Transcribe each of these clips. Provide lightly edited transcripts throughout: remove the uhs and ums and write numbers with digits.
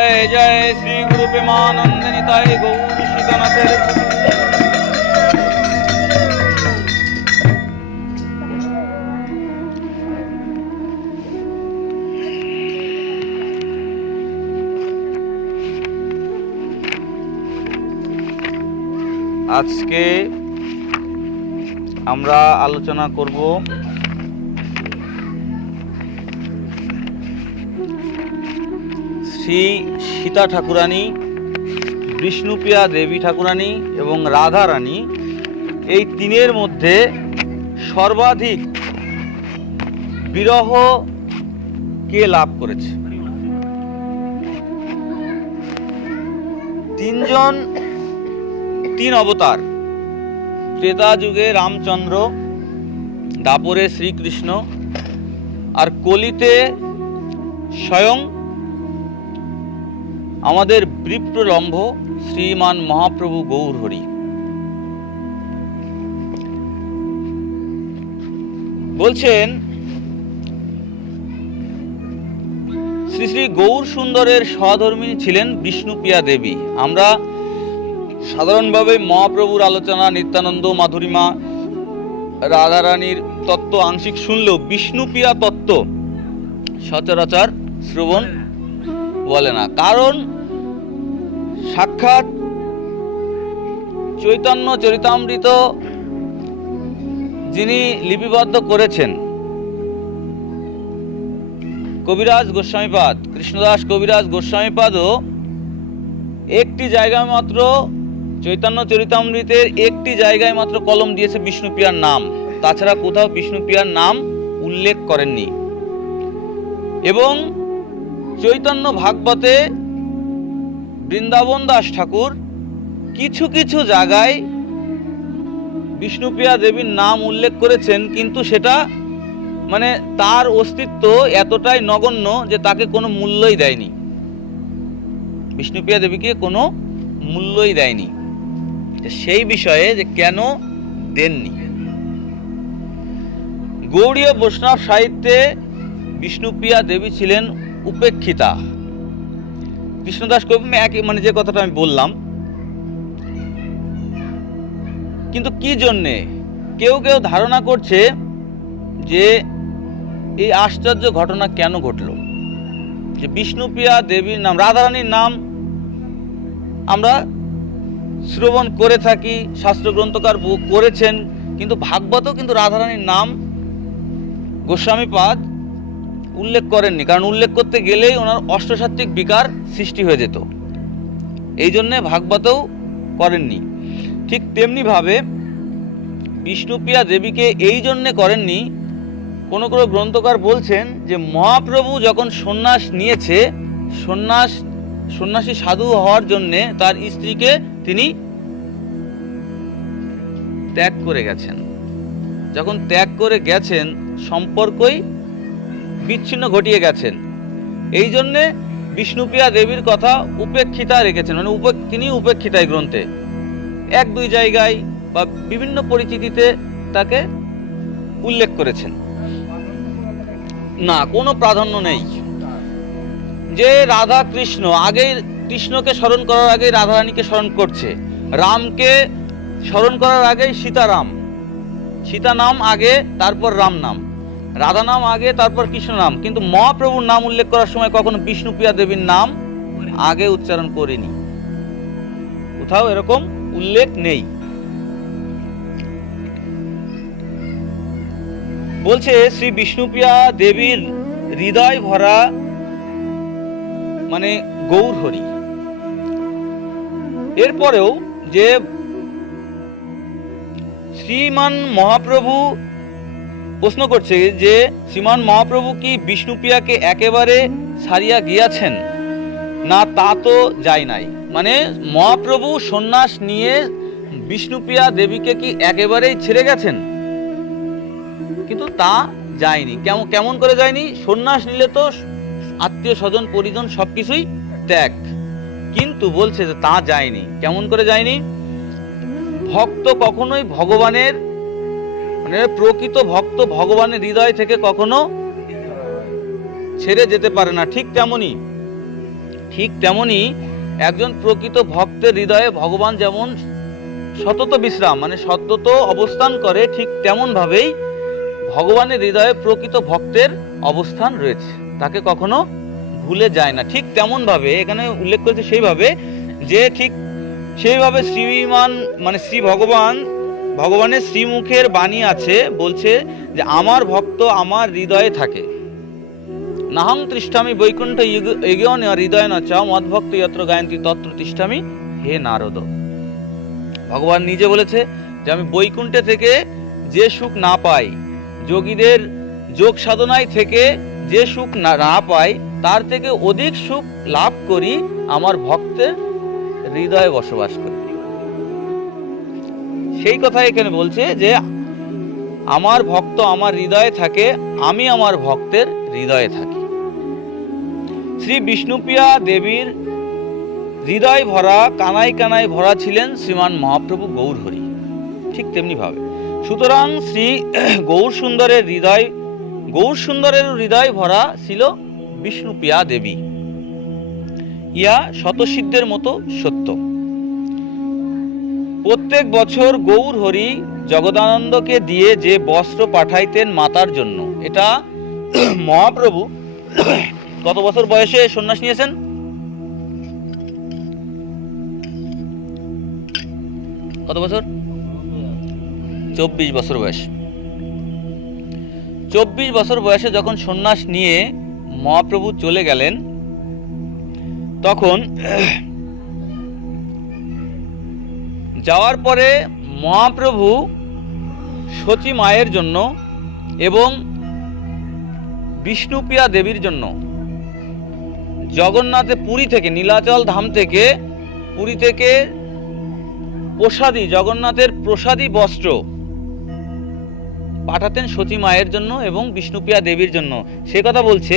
जय जय श्री गुरु प्रेमानंद निताय गौर सीतानाथेर। আজকে আমরা আলোচনা করব শ্রী সীতা ঠাকুরানী, বিষ্ণুপ্রিয়া দেবী ঠাকুরানী এবং রাধা রানী, এই তিনের মধ্যে সর্বাধিক বিরহ কে লাভ করেছে? তিনজন তিন অবতার, ত্রেতা যুগে রামচন্দ্র, দাপরে শ্রীকৃষ্ণ আর কলিতে স্বয়ং আমাদের বিপ্রলম্ভ শ্রীমান মহাপ্রভু গৌর হরি। বলছেন শ্রী শ্রী গৌর সুন্দরের সহধর্মিণী ছিলেন বিষ্ণুপ্রিয়া দেবী। আমরা সাধারণভাবে মহাপ্রভুর আলোচনা, নিত্যানন্দ, মাধুরিমা, রাধারানীর তত্ত্ব আংশিক শুনলেও বিষ্ণুপ্রিয়া তত্ত্ব সচরাচর শ্রবণ বলে না। কারণ সাক্ষাৎ চৈতন্য চরিতামৃত যিনি লিপিবদ্ধ করেছেন কবিরাজ গোস্বামীপাদ, কৃষ্ণদাস কবিরাজ গোস্বামীপাদও একটি জায়গায় মাত্র চৈতন্য চরিতামৃতের একটি জায়গায় মাত্র কলম দিয়েছে বিষ্ণুপ্রিয়ার নাম, তাছাড়া কোথাও বিষ্ণুপ্রিয়ার নাম উল্লেখ করেননি। এবং চৈতন্য ভাগবতে বৃন্দাবন দাস ঠাকুর কিছু কিছু জায়গায় বিষ্ণুপ্রিয়া দেবীর নাম উল্লেখ করেছেন, কিন্তু সেটা মানে তার অস্তিত্ব এতটাই নগণ্য যে তাকে কোনো মূল্যই দেয়নি, বিষ্ণুপ্রিয়া দেবীকে কোনো মূল্যই দেয়নি। সেই বিষয়ে যে কেন দেননি, গৌড়ীয় বৈষ্ণব সাহিত্যে বিষ্ণুপ্রিয়া দেবী ছিলেন উপেক্ষিতা। কৃষ্ণদাস কবি একই, মানে যে কথাটা আমি বললাম। কিন্তু কি জন্যে কেউ কেউ ধারণা করছে যে এই আশ্চর্য ঘটনা কেন ঘটল, যে বিষ্ণুপ্রিয়া দেবীর নাম, রাধারানীর নাম আমরা শ্রবণ করে থাকি, শাস্ত্রগ্রন্থকার করেছেন, কিন্তু ভাগবতও কিন্তু রাধারানীর নাম গোস্বামীপাদ উল্লেখ করেননি। কারণ উল্লেখ করতে গেলেই ওনার অষ্টসাত্ত্বিক বিকার সৃষ্টি হয়ে যেত, এই জন্যে ভাগবতও করেননি। ঠিক তেমনিভাবে বিষ্ণুপ্রিয়া দেবীকে এই জন্যে করেননি, কোনো কোনো গ্রন্থকার বলছেন যে মহাপ্রভু যখন সন্ন্যাস নিয়েছে, সন্ন্যাসী সাধু হওয়ার জন্যে তার স্ত্রীকে তিনি ত্যাগ করে গেছেন। যখন ত্যাগ করে গেছেন সম্পর্কই বিচ্ছিন্ন ঘটিয়ে গেছেন, এই জন্যে বিষ্ণুপ্রিয়া দেবীর কথা উপেক্ষিতা রেখেছেন, মানে তিনি উপেক্ষিতা এই গ্রন্থে এক দুই জায়গায় বা বিভিন্ন পরিচিতিতে তাকে উল্লেখ করেছেন। না, কোনো প্রাধান্য নেই যে রাধা কৃষ্ণ আগেই কৃষ্ণকে স্মরণ করার আগেই রাধারানীকে স্মরণ করছে, রামকে স্মরণ করার আগেই সীতারাম, সীতা নাম আগে তারপর রাম নাম, রাধা নাম আগে তারপর কৃষ্ণ নাম। কিন্তু মহাপ্রভুর নাম উল্লেখ করার সময় কখনো বিষ্ণুপ্রিয়া দেবীর নাম আগে উচ্চারণ করেনি, কোথাও এরকম উল্লেখ নেই। বলছে শ্রী বিষ্ণুপ্রিয়া দেবীর হৃদয় ভরা মানে গৌর হরি। এরপরেও যে শ্রীমান মহাপ্রভু প্রশ্ন করছে যে শ্রীমান মহাপ্রভু কি বিষ্ণুপ্রিয়াকে একেবারে ছাড়িয়া গিয়াছেন? না, তা তো যায় নাই। মানে মহাপ্রভু সন্ন্যাস নিয়ে বিষ্ণুপ্রিয়া দেবীকে কি একেবারেই ছেড়ে গেছেন? কিন্তু তা যায়নি। কেমন করে যায়নি? সন্ন্যাস নিলে তো আত্মীয় স্বজন পরিজন সবকিছুই ত্যাগ, কিন্তু বলছে যে তা যায়নি। কেমন করে যায়নি? ভক্ত কখনোই ভগবানের, মানে প্রকৃত ভক্ত ভগবানের হৃদয় থেকে কখনো ছেড়ে যেতে পারে না। ঠিক ঠিক তেমনি একজন প্রকৃত ভক্তের হৃদয়ে ভগবান যেমন সতত বিশ্রাম মানে সতত অবস্থান করে, ঠিক তেমন ভাবেই ভগবানের হৃদয়ে প্রকৃত ভক্তের অবস্থান রয়েছে, তাকে কখনো ভুলে যায় না। ঠিক তেমন ভাবে এখানে উল্লেখ করেছে সেইভাবে যে ঠিক সেইভাবে শ্রীমান মানে শ্রী ভগবানের শ্রীমুখের বাণী আছে, বলছে যে আমার ভক্ত আমার হৃদয়ে থাকে। নাহং তৃষ্ঠামি বৈকুণ্ঠ এগিয়ন হৃদয় না চাও মদ্ভক্ত যত্র গায়ন্তি তত্র তিষ্ঠামি হে নারদ। ভগবান নিজে বলেছে যে আমি বৈকুণ্ঠে থেকে যে সুখ না পাই, যোগীদের যোগ সাধনায় থেকে যে সুখ না পাই, তার থেকে অধিক সুখ লাভ করি আমার ভক্তের হৃদয়ে বসবাস করি। সেই কথা এখানে বলছে যে আমার ভক্ত আমার হৃদয়ে থাকে, আমি আমার ভক্তের হৃদয়ে থাকি। শ্রী বিষ্ণুপ্রিয়া দেবীর হৃদয় ভরা কানায় কানায় ভরা ছিলেন শ্রীমান মহাপ্রভু গৌরহরি, ঠিক তেমনি ভাবে। সুতরাং শ্রী গৌর সুন্দরের হৃদয় ভরা ছিল বিষ্ণুপ্রিয়া দেবী। ইয়া শতসিদ্ধের মতো সত্য। প্রত্যেক বছর গৌর হরি জগদানন্দকে দিয়ে যে বস্ত্র পাঠাইতেন মাতার জন্য, এটা মহাপ্রভু কত বছর বয়সে সন্ন্যাস নিয়েছেন? কত বছর? 24 বছর বয়স। 24 বছর বয়সে যখন সন্ন্যাস নিয়ে মহাপ্রভু চলে গেলেন, তখন যাওয়ার পরে মহাপ্রভু সচী মায়ের জন্য এবং বিষ্ণুপ্রিয়া দেবীর জন্য জগন্নাথে পুরী থেকে, নীলাচল ধাম থেকে, পুরী থেকে প্রসাদী, জগন্নাথের প্রসাদী বস্ত্র পাঠাতেন সচী মায়ের জন্য এবং বিষ্ণুপ্রিয়া দেবীর জন্য। সে কথা বলছে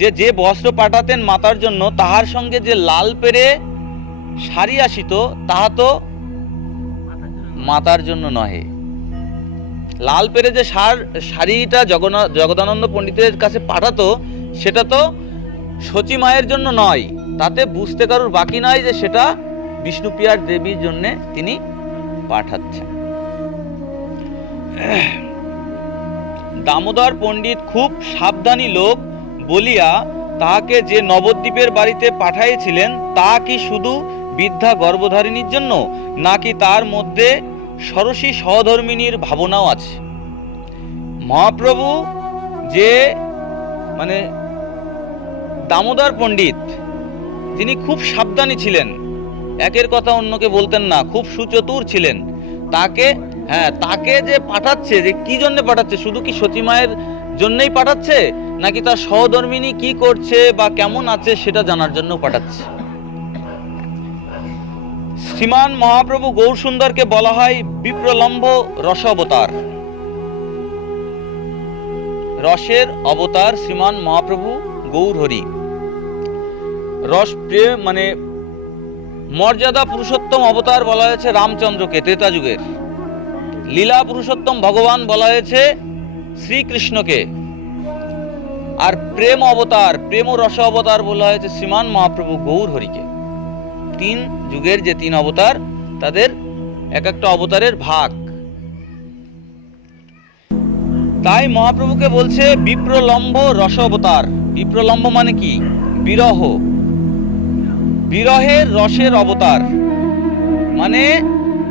যে যে বস্ত্র পাঠাতেন মাতার জন্য, তাহার সঙ্গে যে লাল পেরে শাড়ি আসিত, তাহা তো মাতার জন্য নহে। লাল পেরে যে শাড়িটা জগদানন্দ পণ্ডিতের কাছে পাঠাতো, সেটা তো সচী মায়ের জন্য নয়। তাতে বুঝতে কারোর বাকি নয় যে সেটা বিষ্ণুপ্রিয়া দেবীর জন্য তিনি পাঠাচ্ছেন। দামোদর পণ্ডিত খুব সাবধানী লোক বলিয়া তাহাকে যে নবদ্বীপের বাড়িতে পাঠাইছিলেন, তা কি শুধু বৃদ্ধা গর্ভধারিণীর জন্য, নাকি তার মধ্যে ষোড়শী সহধর্মিণীর ভাবনাও আছে? মহাপ্রভু যে মানে দামোদর পণ্ডিত, তিনি খুব সাবধানী ছিলেন, একের কথা অন্যকে বলতেন না, খুব সুচতুর ছিলেন। তাকে যে পাঠাচ্ছে, যে কি জন্য পাঠাচ্ছে, শুধু কি সতী মায়ের জন্যই পাঠাচ্ছে, নাকি তার সহধর্মিণী কি করছে বা কেমন আছে সেটা জানার জন্য পাঠাচ্ছে। শ্রীমান মহাপ্রভু গৌর সুন্দরকে বলা হয় বিপ্রলম্ভ রস অবতার, রসের অবতার শ্রীমান মহাপ্রভু গৌর হরি। রস প্রেম মানে মর্যাদা পুরুষোত্তম অবতার বলা হয়েছে রামচন্দ্রকে ত্রেতা যুগের। লীলা পুরুষোত্তম ভগবান বলা হয়েছে শ্রীকৃষ্ণকে। আর প্রেম অবতার, প্রেম ও রস অবতার বলা হয়েছে শ্রীমান মহাপ্রভু গৌর হরিকে। তিন যুগের যে তিন অবতার, তাদের এক একটা অবতারের ভাগ। তাই মহাপ্রভুকে বলছে বিপ্রলম্ভ রস অবতার। বিপ্রলম্ভ মানে কি? বিরহ, বিরহের রসের অবতার। মানে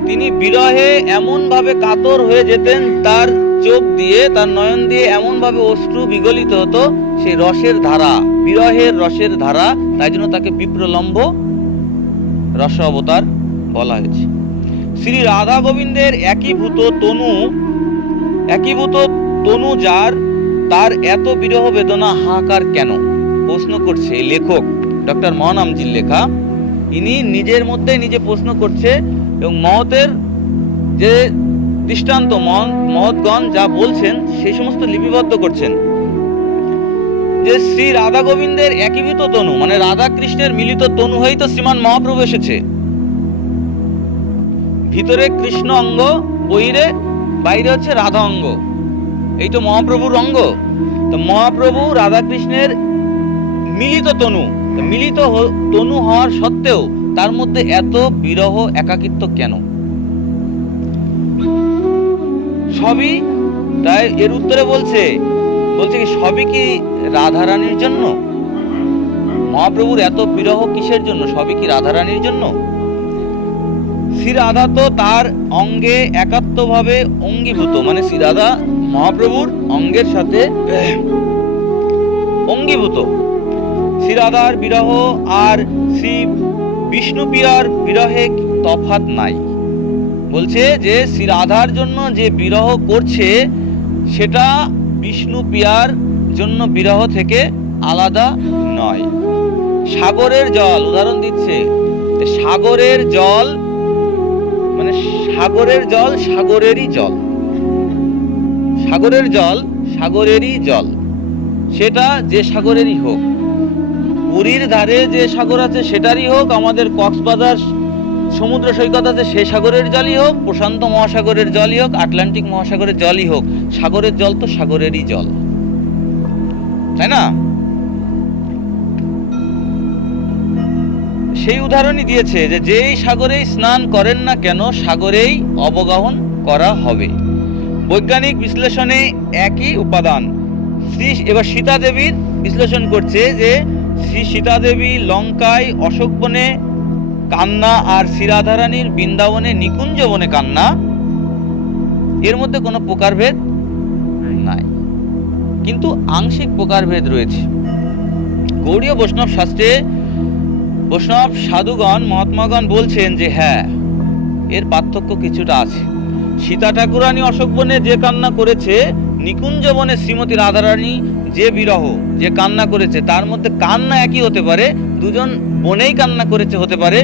তিনি বিরহে এমন ভাবে কাতর হয়ে যেতেন, তার চোখ দিয়ে, তার নয়ন দিয়ে এমন ভাবে অশ্রু বিগলিত হতো, সেই রসের ধারা, বিরহের রসের ধারা, তাই জন্য তাকে বিপ্রলম্ভ রস অবতার বলা হয়েছে। শ্রী রাধা গোবিন্দের একীভূত তনু যার, তার এত বিরহ বেদনা হাহাকার কেন? প্রশ্ন করছে লেখক ডক্টর মহানামজির লেখা। ইনি নিজের মধ্যে নিজে প্রশ্ন করছে এবং মহতের যে দৃষ্টান্ত, মহৎগণ যা বলছেন সেই সমস্ত লিপিবদ্ধ করছেন। যে শ্রী রাধা গোবিন্দের একীভূত তনু মানে রাধা কৃষ্ণের মিলিত তনু হয়েই তো শ্রীমান মহাপ্রভু এসেছে। ভিতরে কৃষ্ণ অঙ্গ, বাইরে হচ্ছে রাধা অঙ্গ, এই তো মহাপ্রভুর অঙ্গ। তো মহাপ্রভু রাধা কৃষ্ণের মিলিত তনু, মিলিত তনু হওয়ার সত্ত্বেও তার মধ্যে এত বিরহ একাকিত্ব কেন? সবই তাই এর উত্তরে বলছে কি সবই কি রাধারানীর জন্য? মহাপ্রভুর এত বিরহ কিসের জন্য? সবই কি রাধারানীর জন্য? শ্রী রাধা তো তার অঙ্গে একাত্মভাবে অঙ্গীভূত, মানে শ্রী রাধা মহাপ্রভুর অঙ্গের সাথে অঙ্গীভূত। শ্রী রাধার বিরহ আর শ্রী বিষ্ণুপ্রিয়ার বিরহে তফাৎ নাই। বলছে যে শ্রী রাধার জন্য যে বিরহ করছে সেটা বিষ্ণুপ্রিয়ার জন্য বিরহ থেকে আলাদা নয়। সাগরের জল উদাহরণ দিচ্ছে, সাগরের জল মানে সাগরের জল সাগরেরই জল, সাগরের জল সাগরেরই জল, সেটা যে সাগরেরই হোক, পুরীর ধারে যে সাগর আছে সেটারই হোক, আমাদের কক্সবাজার সমুদ্র সৈকত আছে সেই সাগরের জলই হোক, প্রশান্ত মহাসাগরের জলই হোক, আটলান্টিক মহাসাগরের জলই হোক, সাগরের জল তো সাগরেরই জল, তাই না? সেই উদাহরণই দিয়েছে যে যেই সাগরেই স্নান করেন না কেন সাগরেই অবগাহন করা হবে। বৈজ্ঞানিক বিশ্লেষণে একই উপাদান। এবার সীতা দেবীর বিশ্লেষণ করছে যে শ্রী সীতা দেবী লঙ্কায় অশোক বনে কান্না আর শ্রী রাধারানীর বৃন্দাবনে নিকুঞ্জ বনে কান্না, এর মধ্যে কোনো প্রকারভেদ নাই, কিন্তু আংশিক প্রকারভেদ রয়েছে। গৌড়ীয় বৈষ্ণব শাস্ত্রে বৈষ্ণব সাধুগণ মহাত্মাগণ বলছেন যে হ্যাঁ, এর পার্থক্য কিছুটা আছে। সীতা ঠাকুরানী অশোক বনে যে কান্না করেছে, নিকুঞ্জ বনে শ্রীমতী রাধারানী যে বিরহ যে কান্না করেছে, তার মধ্যে কান্না একই হতে পারে, দুজন বনেই কান্না করেছে হতে পারে,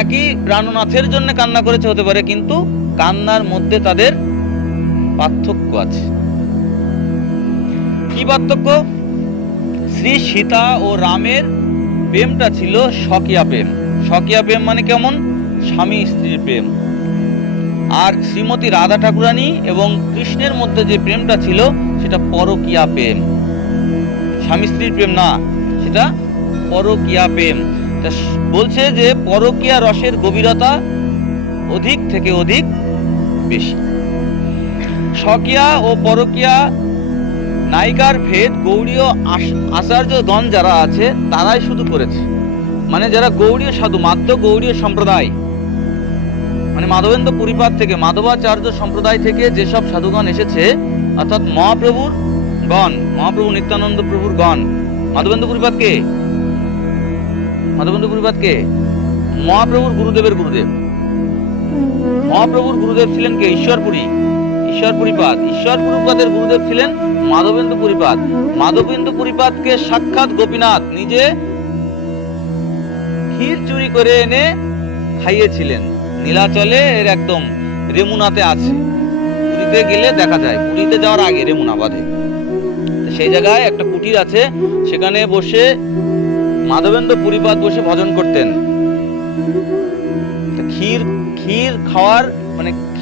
একই প্রাণনাথের জন্য কান্না করেছে হতে পারে, কিন্তু কান্নার মধ্যে তাদের পার্থক্য আছে। কি পার্থক্য? শ্রী সীতা ও রামের প্রেমটা ছিল স্বকীয়া প্রেম। স্বকীয়া প্রেম মানে কেমন? স্বামী স্ত্রীর প্রেম। আর শ্রীমতী রাধা ঠাকুরানী এবং কৃষ্ণের মধ্যে যে প্রেমটা ছিল সেটা পরকীয়া প্রেম, স্বামী স্ত্রীর প্রেম না, সেটা পরকীয়া প্রেম। বলছে যে পরকীয়া রসের গভীরতা অধিক থেকে অধিক বেশি। স্বকীয়া ও পরকীয়া নায়িকার ভেদ গৌড়ীয় আচার্যগণ যারা আছে তারাই শুধু করেছে, মানে যারা গৌড়ীয় সাধু, মাধ্য গৌড়ীয় সম্প্রদায়, মানে মাধবেন্দ্র পুরীপাদ থেকে, মাধবাচার্য সম্প্রদায় থেকে যেসব সাধুগণ এসেছে, অর্থাৎ মহাপ্রভুর গণ, মহাপ্রভু নিত্যানন্দ প্রভুর গণ। মাধবেন্দ্র পুরীপাদ কে? মাধবেন্দ্র পুরীপাদ কে? মহাপ্রভুর গুরুদেবের গুরুদেব। মহাপ্রভুর গুরুদেব ছিলেন কে? ঈশ্বরপুরী, ঈশ্বর পুরীপাদ। ঈশ্বর পুরীপাদের গুরুদেব ছিলেন মাধবেন্দ্র পুরীপাদ। মাধবেন্দ্র পুরীপাদকে সাক্ষাৎ গোপীনাথ নিজে ক্ষীর চুরি করে এনে খাইয়েছিলেন। নীলাচলে এর একদম রেমুনাতে আছে, পুরীতে গেলে দেখা যায়, পুরীতে যাওয়ার আগে রেমুনা বাঁধে, সেই জায়গায় একটা কুটির আছে, সেখানে বসে মাধবেন্দ্র পুরীপাদ বসে ভজন করতেন।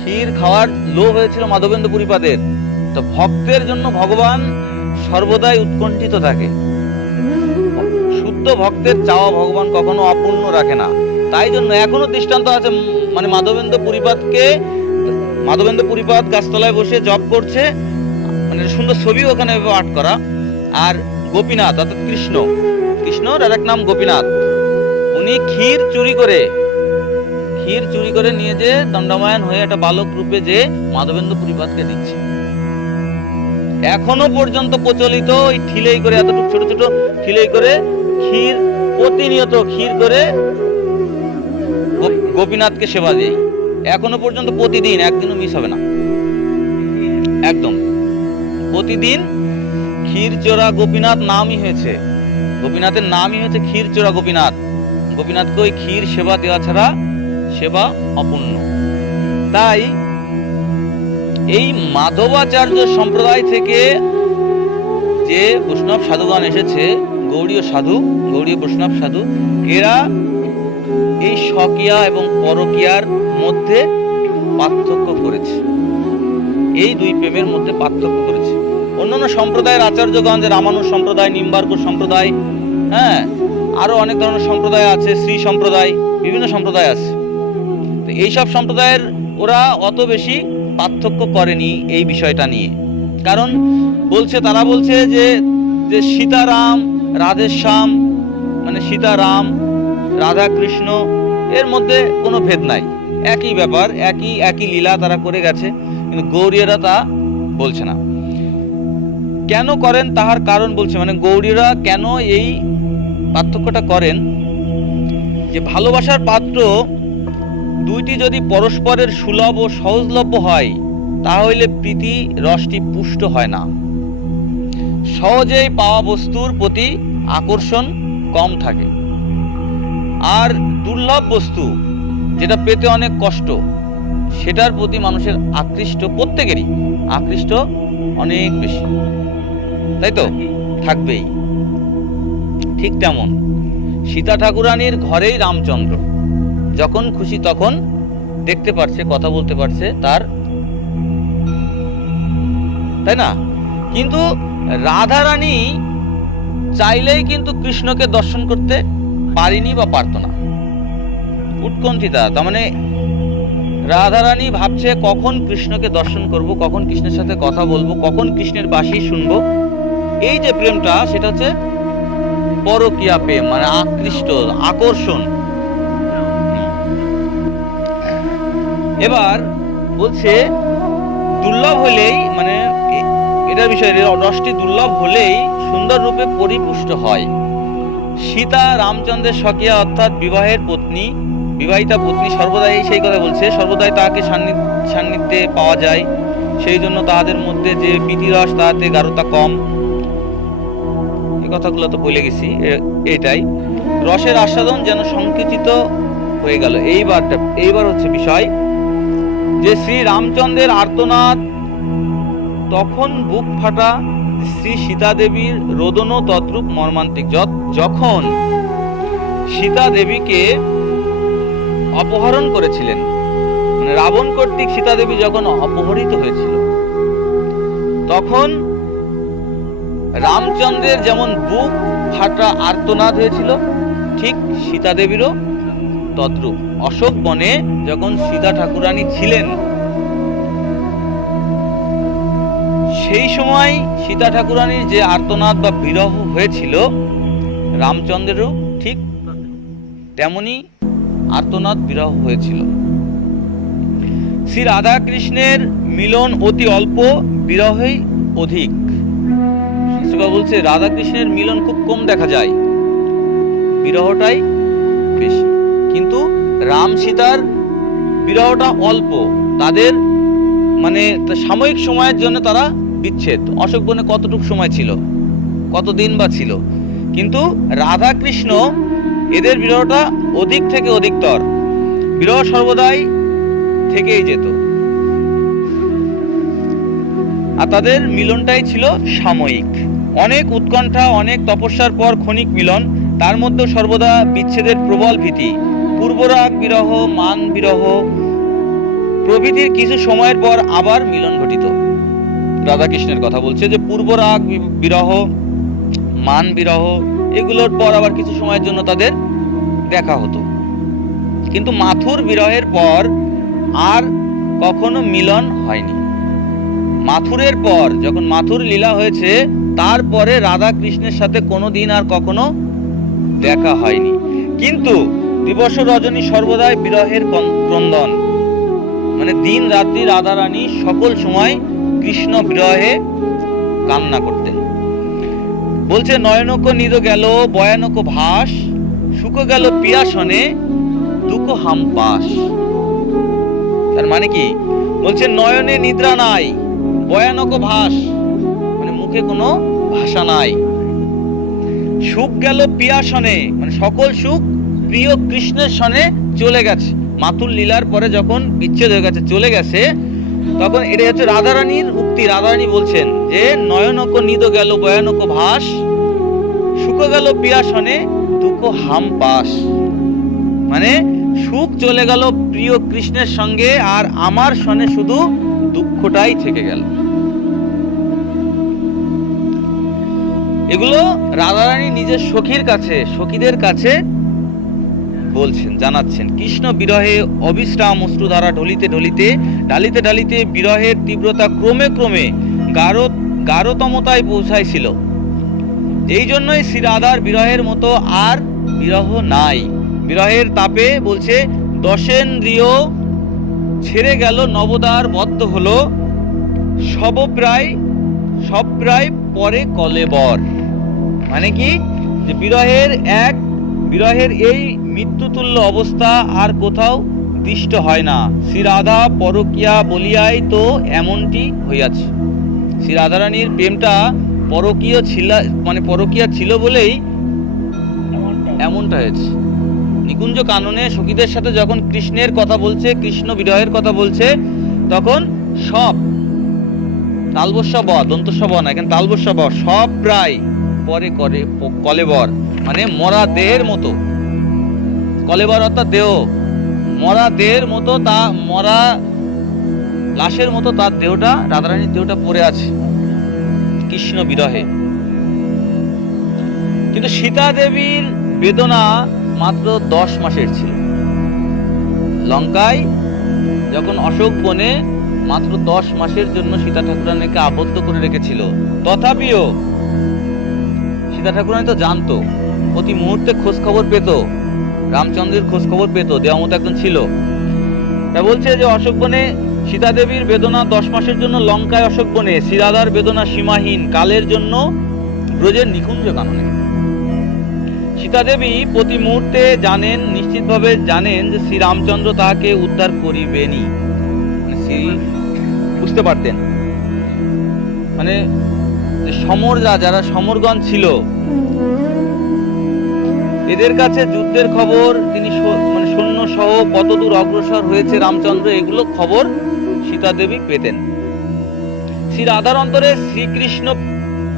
ক্ষীর খাওয়ার লোভ হয়েছিল মাধবেন্দ্র পুরীপাদের। তো ভক্তের জন্য ভগবান সর্বদাই উৎকণ্ঠিত থাকে, শুদ্ধ ভক্তের চাওয়া ভগবান কখনো অপূর্ণ রাখে না। তাই জন্য এখনো দৃষ্টান্ত আছে, মানে মাধবেন্দ্র পুরীপাদ গাছতলায় বসে জপ করছে, মানে সুন্দর ছবি ওখানে পাঠ করা। আর গোপীনাথ অর্থাৎ কৃষ্ণর আর এক নাম গোপীনাথ, উনি ক্ষীর চুরি করে নিয়ে যে দণ্ডায়মান হয়ে একটা বালক রূপে যে মাধবেন্দ্র পুরীপাদকে দিচ্ছে। এখনো পর্যন্ত প্রচলিত ওই ঠিলেই করে, এতটুকু ছোট ছোট ঠিলেই করে ক্ষীর, প্রতিনিয়ত ক্ষীর করে গোপীনাথকে সেবা দেয়। এখনো পর্যন্ত প্রতিদিন, একদিনও মিস হবে না, একদম প্রতিদিন ক্ষীর চোরা গোপীনাথ নামই হয়েছে, গোপীনাথের নামই হয়েছে ক্ষীর চোরা গোপীনাথ। গোপীনাথকে ওই ক্ষীর সেবা দেওয়া ছাড়া সেবা অপূর্ণ। তাই এই মাধবাচার্য সম্প্রদায় থেকে যে বৈষ্ণব সাধুগণ এসেছে, গৌড়ীয় বৈষ্ণব সাধু, এরা এই স্বকীয়া এবং পরকীয়ার মধ্যে পার্থক্য করেছে, এই দুই প্রেমের মধ্যে পার্থক্য করেছে। অন্যান্য সম্প্রদায়ের আচার্যগণ, যে রামানুজ সম্প্রদায়, নিম্বার্ক সম্প্রদায়, হ্যাঁ, আরও অনেক ধরনের সম্প্রদায় আছে, শ্রী সম্প্রদায়, বিভিন্ন সম্প্রদায় আছে। তো এইসব সম্প্রদায়ের ওরা অত বেশি পার্থক্য করেনি এই বিষয়টা নিয়ে। কারণ তারা বলছে যে সীতারাম রাধেশ্যাম, মানে সীতারাম রাধা কৃষ্ণ, এর মধ্যে কোনো ভেদ নাই, একই ব্যাপার, একই লীলা তারা করে গেছে। কিন্তু গৌড়ীয়রা তা বলছে না। কেন করেন তাহার কারণ বলছে, মানে গৌড়ীয়রা কেন এই পার্থক্যটা করেন, যে ভালোবাসার পাত্র দুইটি যদি পরস্পরের সুলভ ও সহজলভ্য হয় তাহলে প্রীতি রসটি পুষ্ট হয় না। সহজেই পাওয়া বস্তুর প্রতি আকর্ষণ কম থাকে, আর দুর্লভ বস্তু যেটা পেতে অনেক কষ্ট, সেটার প্রতি মানুষের প্রত্যেকেরই আকৃষ্ট অনেক বেশি, তাই তো থাকবেই। ঠিক তেমন সীতা ঠাকুরানীর ঘরেই রামচন্দ্র, যখন খুশি তখন দেখতে পারছে, কথা বলতে পারছে তাই না? কিন্তু রাধারানী চাইলেই কিন্তু কৃষ্ণকে দর্শন করতে পারিনি বা পারত না, উৎকণ্ঠিতা। তার মানে রাধারানী ভাবছে কখন কৃষ্ণকে দর্শন করব, কখন কৃষ্ণের সাথে কথা বলবো, কখন কৃষ্ণের বাঁশি শুনবো। এই যে প্রেমটা, সেটা হচ্ছে পরকীয়া প্রেম, মানে আকর্ষণ। এবার বলছে দুর্লভ হলেই, মানে এটার বিষয়ে রসটি দুর্লভ হলেই সুন্দর রূপে পরিপুষ্ট হয়। সীতা রামচন্দ্রের স্বকীয়া অর্থাৎ বিবাহিতা পত্নী সর্বদাই সেই কথা বলছে, সর্বদাই তাকে সান্নিধ্যে পাওয়া যায়, সেই জন্য তাদের মধ্যে যে প্রীতিরস তাহাতে গাঢ়তা কম। এই কথাগুলো তো বলে গেছি। এইটাই রসের আস্বাদন যেন সংকুচিত হয়ে গেল। এইবার হচ্ছে বিষয় যে শ্রী রামচন্দ্রের আর্তনাদ তখন বুক ফাটা, শ্রী সীতা দেবীর রোদনও তদ্রূপ মর্মান্তিক। যখন সীতা দেবীকে অপহরণ করেছিলেন, মানে রাবণ কর্তৃক সীতা দেবী যখন অপহরিত হয়েছিল, তখন রামচন্দ্রের যেমন বুক ফাটা আর্তনাদ হয়েছিল, ঠিক সীতা দেবীরও তদ্রূপ। অশোক বনে যখন সীতা ঠাকুরানী ছিলেন, সেই সময় সীতা ঠাকুরানীর যে আর্তনাদ বা বিরহ হয়েছিল, রামচন্দ্রেরও ঠিক তেমনি আর্তনাদ বিরহ হয়েছিল। শ্রী রাধা কৃষ্ণের মিলন অতি অল্প, বিরহই অধিক। বলছে রাধা কৃষ্ণের মিলন খুব কম দেখা যায়, বিরহটাই বেশি। কিন্তু রাম সীতার বিরহটা অল্প, তাদের মানে সাময়িক সময়ের জন্য তারা বিচ্ছেদ। অশোক বনে কতটুকু সময় ছিল, কতদিন বা ছিল, কিন্তু রাধা কৃষ্ণ এদের বিরহটা অধিক থেকে অধিকতর, বিরহ সর্বদাই থেকেই যেত, আর তাদের মিলনটাই ছিল সাময়িক। অনেক উৎকণ্ঠা, অনেক তপস্যার পর ক্ষণিক মিলন, তার মধ্যে সর্বদা বিচ্ছেদের প্রবল ভীতি। পূর্বরাগ বিরহ, মান বিরহ প্রভৃতির কিছু সময়ের পর আবার মিলন ঘটিত। রাধাকৃষ্ণের কথা বলছে যে পূর্বরাগ বিরহ, মান বিরহ, এগুলোর পর আবার কিছু সময়ের জন্য তাদের দেখা হতো, কিন্তু মাথুর বিরহের পর আর কখনো মিলন হয়নি। মাথুরের পর, যখন মাথুর লীলা হয়েছে, তারপরে রাধা কৃষ্ণের সাথে কোনোদিন আর কখনো দেখা হয়নি। কিন্তু দিবস রজনী সর্বদাই বিরহের ক্রন্দন, মানে দিন রাত্রি রাধারানী সকল সময় কৃষ্ণ বিরহে কান্না করতেন। বলছে নয়নক নিদ গেল বয়ানক ভাস, শুক গেল পিয়াসনে দুঃখ হামপাস। তার মানে কি বলছে, নয়নে নিদ্রা নাই, বয়ানক ভাস মানে মুখে কোনো ভাষা নাই, সুখ গেল পিয়াসনে মানে সকল সুখ প্রিয় কৃষ্ণের সনে চলে গেছে। মাথুর লীলার পরে যখন বিচ্ছেদ হয়ে গেছে, চলে গেছে, তখন এটা হচ্ছে রাধারানীর উক্তি। রাধারানী বলছেন যে নয়নক নিদ গেল বয়ানক ভাস, সুখ গেল পিয়াসনে দুঃখ হাম পাস, মানে সুখ চলে গেল প্রিয় কৃষ্ণের সঙ্গে, আর আমার সনে শুধু দুঃখটাই থেকে গেল। এগুলো রাধারানী নিজের সখীদের কাছে বলছেন, জানাচ্ছেন। কৃষ্ণ বিরহে অবিশ্রাম অশ্রুধারা ঢালিতে ঢালিতে বিরহের তীব্রতা ক্রমে ক্রমে গাঢ়তমতায় পৌঁছাইছিল। এই জন্যই শ্রী রাধার বিরহের মতো আর বিরহ নাই। বিরহের তাপে বলছে দশেন্দ্রিয় ছেড়ে গেল, নবদ্বার বদ্ধ হলো, সব প্রায় পরে কলেবর। মানে কি, যে বিরহের এই মৃত্যুতুল্য অবস্থা আর কোথাও দৃষ্ট হয় না। শ্রী রাধা পরকীয়া বলিয়াই তো এমনটি হইয়াছে। শ্রী রাধারানীর প্রেমটা পরকীয়া ছিল বলেই এমনটা হয়েছে। নিকুঞ্জ কাননে সখীদের সাথে যখন কৃষ্ণের কথা বলছে, কৃষ্ণ বিরহের কথা বলছে, তখন সব তালবস্য ব, দন্তস্য ব না, এখানে তালবস্য ব, সব প্রায় পরে করে কলেবর, মানে মরা দেহের মতো। কলেবর অর্থাৎ দেহ, মরা দেহের মতো, তা মরা লাশের মতো তার দেহটা, রাধারানীর দেহটা পড়ে আছে কৃষ্ণ বিরহে। কিন্তু সীতা দেবীর বেদনা মাত্র 10 মাসের ছিল। লঙ্কায় যখন অশোক বনে মাত্র 10 মাসের জন্য সীতা ঠাকুরানীকে আবদ্ধ করে রেখেছিল, তথাপিও সীতা ঠাকুরানী তো জানতো, প্রতি মুহূর্তে খোঁজ খবর পেত, রামচন্দ্রের খোঁজ খবর পেত, দেওয়ার মতো একজন ছিল। তা বলছে যে অশোক বনে সীতা দেবীর বেদনা 10 মাসের জন্য লঙ্কায় অশোক বনে, শ্রী রাধার বেদনা সীমাহীন কালের জন্য ব্রজের নিকুঞ্জ কাননে। সীতা দেবী প্রতি মুহূর্তে নিশ্চিতভাবে জানেন যে শ্রী রামচন্দ্র তাহাকে উদ্ধার করিবেনি। বুঝতে পারতেন, মানে যারা সমরগণ ছিল, এদের কাছে যুদ্ধের খবর, তিনি সৈন্য সহ কতদূর অগ্রসর হয়েছে রামচন্দ্র, এগুলো খবর সীতা দেবী পেতেন। শ্রী রাধার অন্তরে শ্রীকৃষ্ণ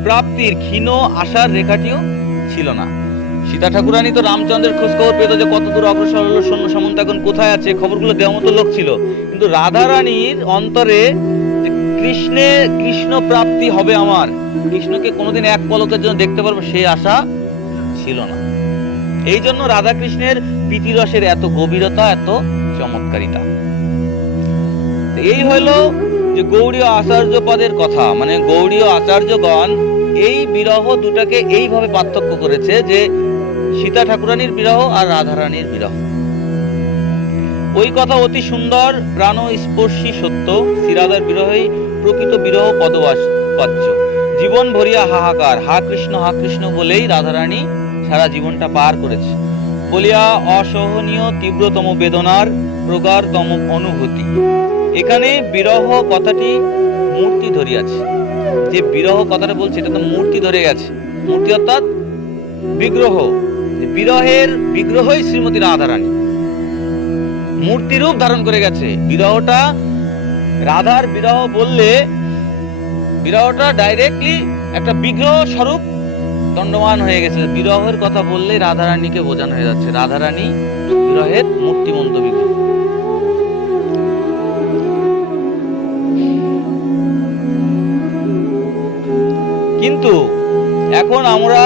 প্রাপ্তির ক্ষীণ আশার রেখাটিও ছিল না। সীতা ঠাকুরানী তো রামচন্দ্রের খোঁজ খবর পেত, যে কতদূর অগ্রসর হলো, সৈন্য সামন্ত এখন কোথায় আছে, খবরগুলো দেওয়ার মতো লোক ছিল। কিন্তু রাধারানীর অন্তরে কৃষ্ণ প্রাপ্তি হবে, আমার কৃষ্ণকে কোনোদিন এক পলকের জন্য দেখতে পারবো, সেই আশা ছিল না। এই জন্য রাধা কৃষ্ণের প্রীতিরসের এত গভীরতা, এত চমৎকারিতা। এই হলো যে গৌড়ীয় আচার্য পদের কথা, মানে গৌড়ীয় আচার্যগণ এই বিরহ দুটাকে এইভাবে পার্থক্য করেছে, যে সীতা ঠাকুরানীর বিরহ আর রাধারানীর বিরহ। ওই কথা অতি সুন্দর, প্রাণ স্পর্শী সত্য। শ্রী রাধার বিরহই প্রকৃত বিরহ পদবাচ্য। জীবন ভরিয়া হাহাকার, হা কৃষ্ণ বলেই রাধারানী সারা জীবনটা পার করেছে বলিয়া অসহনীয় তীব্রতম বেদনার প্রগাঢ়তম অনুভূতি। এখানে বিরহ কথাটি মূর্তি ধরিয়াছে। যে বিরহ কথাটা বলছে, এটা তো মূর্তি ধরে গেছে। মূর্তি অর্থাৎ বিগ্রহ। বিগ্রহই শ্রীমতী রাধারানী মূর্তি রূপ ধারণ করে গেছে। বিরহটা, রাধার বিরহ বললে, বিরহটা ডাইরেক্টলি একটা বিগ্রহ স্বরূপ দণ্ডমান হয়ে গেছে। বিরহের কথা বললে রাধারানীকে বোঝানো হয়ে যাচ্ছে, রাধারানী বিরহের মূর্তিমন্ত বিগ্রহ। কিন্তু এখন আমরা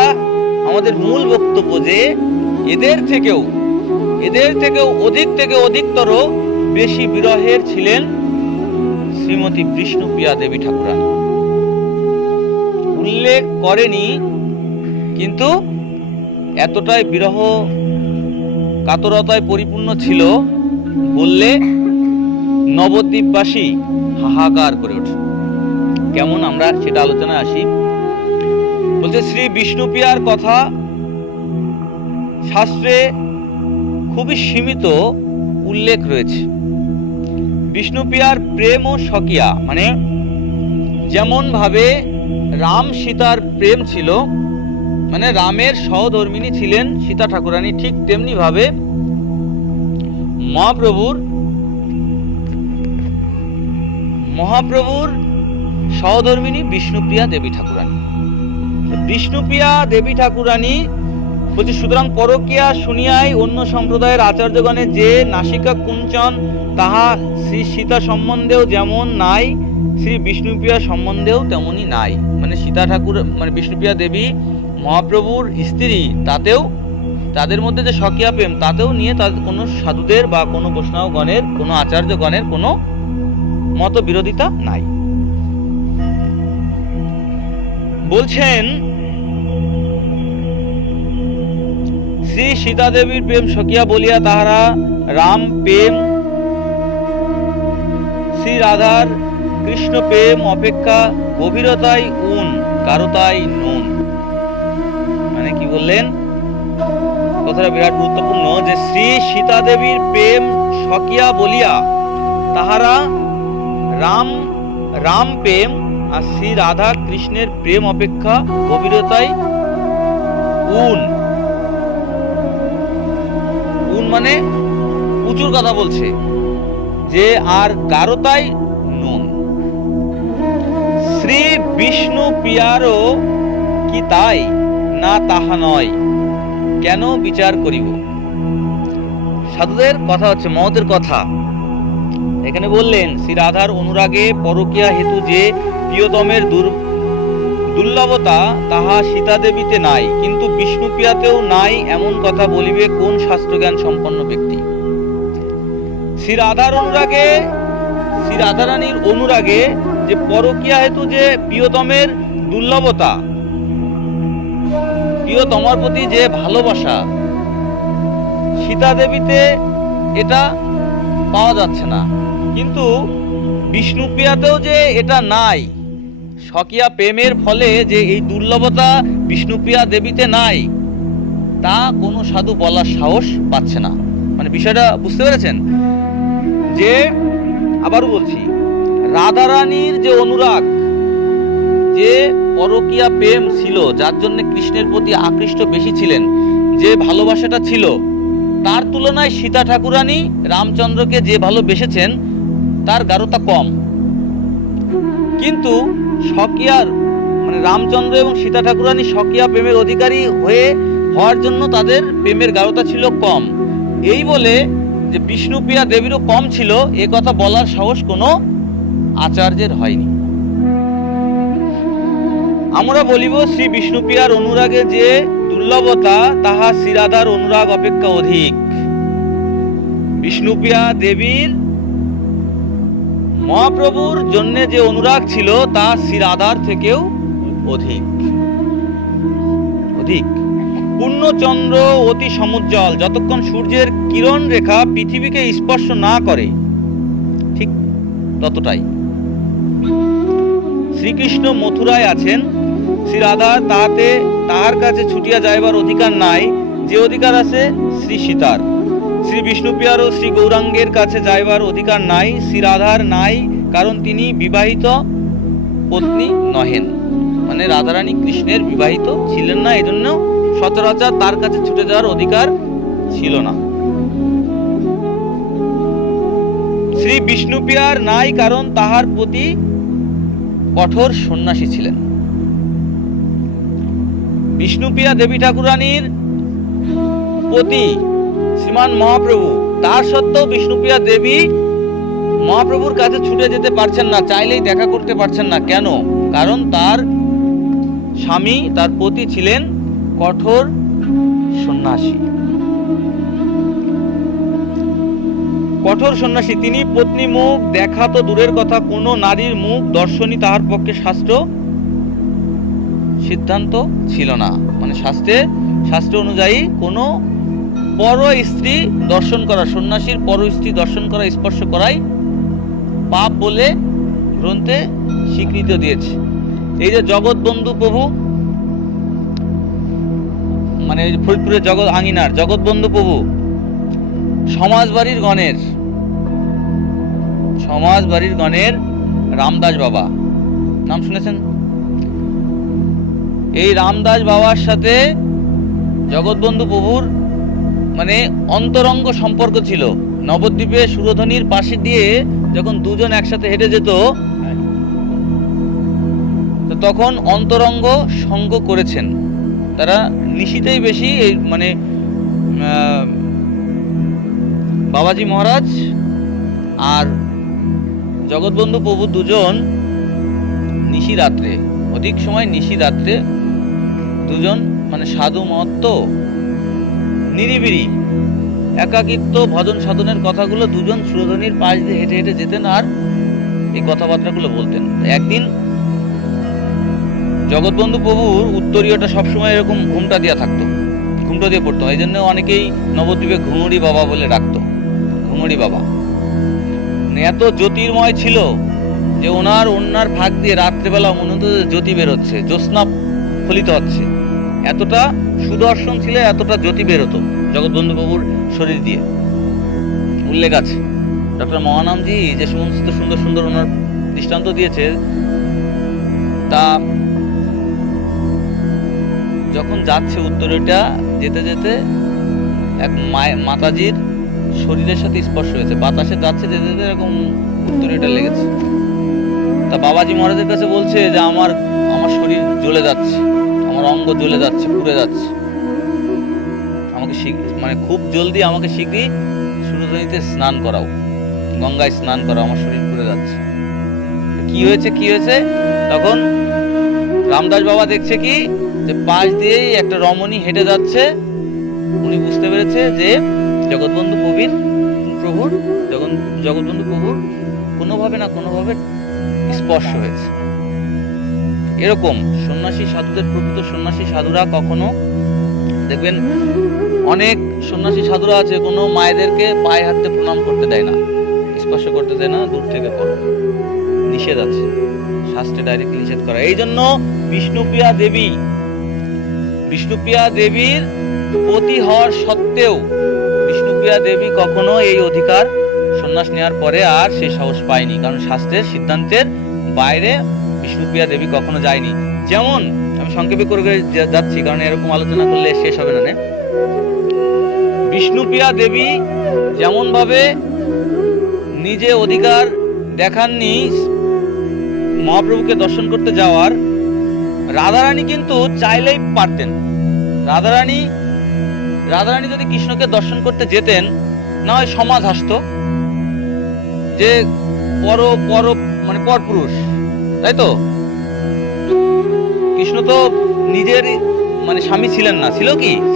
আমাদের মূল বক্তব্য, যে এদের থেকেও অধিকতর বেশি বিরহের ছিলেন শ্রীমতী বিষ্ণুপ্রিয়া দেবী ঠাকুরানী। উল্লেখ করেনি, কিন্তু এতটাই বিরহ কাতরতায় পরিপূর্ণ ছিল বললে নবদ্বীপবাসী হাহাকার করে ওঠে। কেমন, আমরা সেটা আলোচনায় আসি। বলছে শ্রী বিষ্ণুপ্রিয়ার কথা শাস্ত্রে খুবই সীমিত উল্লেখ রয়েছে। বিষ্ণুপ্রিয়ার প্রেম ও স্বকীয়া, মানে যেমন ভাবে রাম সীতার প্রেম ছিল, মানে রামের সহধর্মিণী ছিলেন সীতা ঠাকুরানী, ঠিক তেমনি ভাবে মহাপ্রভুর সহধর্মিণী বিষ্ণুপ্রিয়া দেবী ঠাকুরানী। বিষ্ণুপ্রিয়া দেবী ঠাকুরানী বলছে, সুতরাং পরকীয়া শুনিয়াই অন্য সম্প্রদায়ের আচার্যগণের যে নাসিকা কুঞ্চন, তাহা শ্রী সীতা সম্বন্ধেও যেমন নাই, শ্রী বিষ্ণুপ্রিয়া সম্বন্ধেও তেমনই নাই। মানে সীতা ঠাকুর, মানে বিষ্ণুপ্রিয়া দেবী মহাপ্রভুর স্ত্রী, তাতেও তাদের মধ্যে যে স্বকীয়া প্রেম, তাতেও নিয়ে তাদের কোনো সাধুদের বা কোনো বৈষ্ণবগণের, কোনো আচার্যগণের কোনো মত বিরোধিতা নাই। বলছেন শ্রী সীতা দেবীর প্রেম স্বকীয়া বলিয়া তাহারা রাম প্রেম, শ্রী রাধার কৃষ্ণ প্রেম অপেক্ষা গভীরতায় উন, গাঢ়তায় নুন। মানে কি বললেন? কথাটা বিরাট গুরুত্বপূর্ণ, যে শ্রী সীতা দেবীর প্রেম স্বকীয়া বলিয়া তাহারা রাম প্রেম আর শ্রী রাধা কৃষ্ণের প্রেম অপেক্ষা গভীরতায় উন মানে উঁচুর কথা বলছে, যে আর গাঢ়তায় নুন। শ্রী বিষ্ণু প্রিয়ারও কি তাই, না তাহা নয়, কেন বিচার করিব। সাধুদের কথা হচ্ছে, মহতের কথা। এখানে বললেন শ্রী রাধার অনুরাগে পরকীয়া হেতু যে প্রিয়তমের দুর্লভতা, তাহা সীতা দেবীতে নাই, কিন্তু বিষ্ণুপ্রিয়াতেও নাই, এমন কথা বলিবে কোন শাস্ত্রজ্ঞান সম্পন্ন ব্যক্তি। শ্রী রাধার অনুরাগে, শ্রী রাধারানীর অনুরাগে যে পরকীয়া হেতু যে প্রিয়তমের দুর্লভতা, প্রিয়তমার প্রতি যে ভালোবাসা, সীতা দেবীতে এটা পাওয়া যাচ্ছে না, কিন্তু বিষ্ণুপ্রিয়াতেও যে এটা নাই, স্বকীয়া প্রেমের ফলে যে এই দুর্লভতা বিষ্ণুপ্রিয়া দেবীতে নাই, তা কোনো সাধু বলার সাহস পাচ্ছে না। মানে বিষয়টা বুঝতে পেরেছেন? যে আবারও বলছি, রাধারানীর যে অনুরাগ, যে পরকীয়া প্রেম ছিল, যার জন্য কৃষ্ণের প্রতি আকৃষ্ট বেশি ছিলেন, যে ভালোবাসাটা ছিল, তার তুলনায় সীতা ঠাকুরানী রামচন্দ্রকে যে ভালোবেসেছেন তার গাঢ়তা কম। কিন্তু স্বকীয়ার মানে রামচন্দ্র এবং সীতা ঠাকুরানী স্বকীয়া প্রেমের অধিকারী হওয়ার জন্য তাদের প্রেমের গাঢ়তা ছিল কম। এই বলে যে বিষ্ণুপ্রিয়া দেবীরও কম ছিল, এ কথা বলার সাহস কোনো আচার্যের হয়নি। আমরা বলিব শ্রী বিষ্ণুপ্রিয়ার অনুরাগে যে দুর্লভতা, তাহা শ্রী রাধার অনুরাগ অপেক্ষা অধিক। বিষ্ণুপ্রিয়া দেবীর মহাপ্রভুর জন্য যে অনুরাগ ছিল, তা শ্রী রাধার থেকেও অধিক। পূর্ণচন্দ্র অতি সমুজ্জ্বল, যতক্ষণ সূর্যের কিরণ রেখা পৃথিবীকে স্পর্শ না করে, ঠিক ততটাই। শ্রীকৃষ্ণ মথুরায় আছেন, শ্রী রাধা তাহার কাছে ছুটিয়া যাইবার অধিকার নাই, যে অধিকার আছে শ্রী সীতার। শ্রী বিষ্ণুপ্রিয়ারও শ্রী গৌরাঙ্গের কাছে যাইবার অধিকার নাই, শ্রী রাধার নাই, কারণ তিনি বিবাহিত পত্নী নহেন। মানে রাধারানী কৃষ্ণের বিবাহিত ছিলেন না, এজন্য সচরাচর তার কাছে ছুটে যাওয়ার অধিকার ছিল না। শ্রী বিষ্ণুপ্রিয়ার নাই, কারণ তাহার প্রতি কঠোর সন্ন্যাসী ছিলেন। বিষ্ণুপ্রিয়া দেবী ঠাকুরানীর প্রতি শ্রীমান মহাপ্রভু, তার সত্ত্বেও বিষ্ণুপ্রিয়া দেবী মহাপ্রভুর কাছে ছুটে যেতে পারছেন না, চাইলেই দেখা করতে পারছেন না। কেন? কারণ তার স্বামী, তার পতি ছিলেন কঠোর সন্ন্যাসী। কঠোর সন্ন্যাসী তিনি পত্নী মুখ দেখা তো দূরের কথা, কোনো নারীর মুখ দর্শনই তাহার পক্ষে শাস্ত্র সিদ্ধান্ত ছিল না। মানে শাস্ত্র অনুযায়ী কোনো পর স্ত্রী দর্শন করা, সন্ন্যাসীর পর স্ত্রী দর্শন করা, স্পর্শ করাই পাপ বলে গ্রন্থে স্বীকৃতি দিয়েছে। এই যে জগৎবন্ধু প্রভু, মানে ফরিদপুরের আঙিনার জগৎবন্ধু প্রভু সমাজবাড়ির গণের রামদাস বাবা, নাম শুনেছেন? এই রামদাস বাবার সাথে জগৎবন্ধু প্রভুর মানে অন্তরঙ্গ সম্পর্ক ছিল। নবদ্বীপে সুরধনির পাশে দিয়ে যখন দুজন একসাথে হেঁটে যেত, তখন অন্তরঙ্গ সঙ্গ করেছেন তারা। নিশিতেই বেশি মানে বাবাজি মহারাজ আর জগৎবন্ধু প্রভু দুজন নিশি রাত্রে, অধিক সময় নিশি রাত্রে দুজন মানে সাধু মহত্ত নিরিবিড়ি একাকিত্ব ভজন সাধনের কথাগুলো দুজন সুরধনির পাশ দিয়ে হেঁটে হেঁটে যেতেন আর এই কথাবার্তাগুলো বলতেন। একদিন জগৎবন্ধু প্রভুর উত্তরীয়টা সবসময় এরকম ঘুমটা দিয়া থাকতো, ঘুমটা দিয়ে পড়তো, এই জন্য অনেকেই নবদ্বীপে ঘুমুরি বাবা বলে ডাকতো, ঘুমুরি বাবা। এত জ্যোতির্ময় ছিল যে ওনার ভাগ দিয়ে রাত্রেবেলা মনে হতো জ্যোতি বেরোচ্ছে, জ্যোৎস্না ফলিত হচ্ছে, এতটা সুদর্শন ছিল, এতটা জ্যোতি বেরোতো জগৎবন্ধু প্রভুর শরীর দিয়ে। উল্লেখ আছে ডক্টর মহানামজি যে সমস্ত সুন্দর সুন্দর ওনার দৃষ্টান্ত দিয়েছে, তা যখন যাচ্ছে উত্তরীয়টা যেতে যেতে এক মাতাজির শরীরের সাথে স্পর্শ হয়েছে, বাতাসে যাচ্ছে যেতে যেতে এরকম উত্তরীয়টা লেগেছে। তা বাবাজি মহারাজের কাছে বলছে যে আমার শরীর জ্বলে যাচ্ছে, আমার অঙ্গ জ্বলে যাচ্ছে, পুড়ে যাচ্ছে, আমাকে মানে খুব জলদি আমাকে শীঘ্রই সুরধনিতে স্নান করাও, গঙ্গায় স্নান করাও, আমার শরীর পুড়ে যাচ্ছে। কি হয়েছে তখন রামদাস বাবা দেখছে কি যে পাশ দিয়েই একটা রমণী হেঁটে যাচ্ছে, উনি বুঝতে পেরেছে যে জগৎবন্ধু প্রভুর কোনোভাবে না কোনোভাবে স্পর্শ হয়েছে। এরকম সন্ন্যাসী সাধুদের, প্রকৃত সন্ন্যাসী সাধুরা কখনো দেখবেন, অনেক সন্ন্যাসী সাধুরা আছে কোনো মায়েদেরকে পায়ে হাতে প্রণাম করতে দেয় না, স্পর্শ করতে দেয় না, দূর থেকে করো, নিষেধ আছে, শাস্ত্রে ডাইরেক্ট নিষেধ করা। এই জন্য বিষ্ণুপ্রিয়া দেবীর পতি হওয়ার সত্ত্বেও বিষ্ণুপ্রিয়া দেবী কখনো এই অধিকার সন্ন্যাস নেওয়ার পরে আর সে সাহস পায়নি, কারণ শাস্ত্রের সিদ্ধান্তের বাইরে বিষ্ণুপ্রিয়া দেবী কখনো যায়নি। যেমন আমি সংক্ষেপে করে যাচ্ছি, কারণ এরকম আলোচনা করলে শেষ হবে না। বিষ্ণুপ্রিয়া দেবী যেমন ভাবে নিজে অধিকার দেখাননি মহাপ্রভুকে দর্শন করতে যাওয়ার, রাধারানী কিন্তু চাইলেই পারতেন। রাধারানী যদি কৃষ্ণকে দর্শন করতে যেতেন, না হয় সমাজ হাসত যে মানে পরপুরুষ, তাই তো? কৃষ্ণ তো নিজের মানে স্বামী ছিলেন না,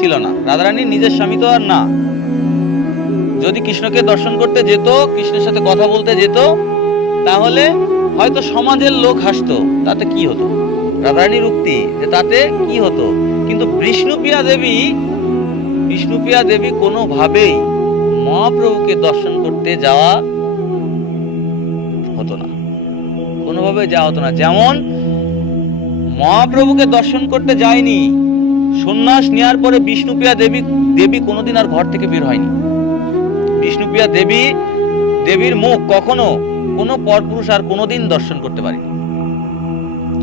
ছিল না, রাধারানী নিজের স্বামী তো আর না। যদি কৃষ্ণকে দর্শন করতে যেত, কৃষ্ণের সাথে কথা বলতে যেত, তাহলে হয়তো সমাজের লোক হাসতো, তাতে কি হতো? রাধারানীর উক্তি যে তাতে কি হতো। কিন্তু বিষ্ণুপ্রিয়া দেবী কোনোভাবেই মহাপ্রভুকে দর্শন করতে যাওয়া হতো না, কোনোভাবে যাওয়া হতো না। যেমন মহাপ্রভুকে দর্শন করতে যায়নি, সন্ন্যাস নেওয়ার পরে বিষ্ণুপ্রিয়া দেবী কোনোদিন আর ঘর থেকে বের হয়নি। বিষ্ণুপ্রিয়া দেবীর মুখ কখনো কোনো পরপুরুষ আর কোনোদিন দর্শন করতে পারেনি।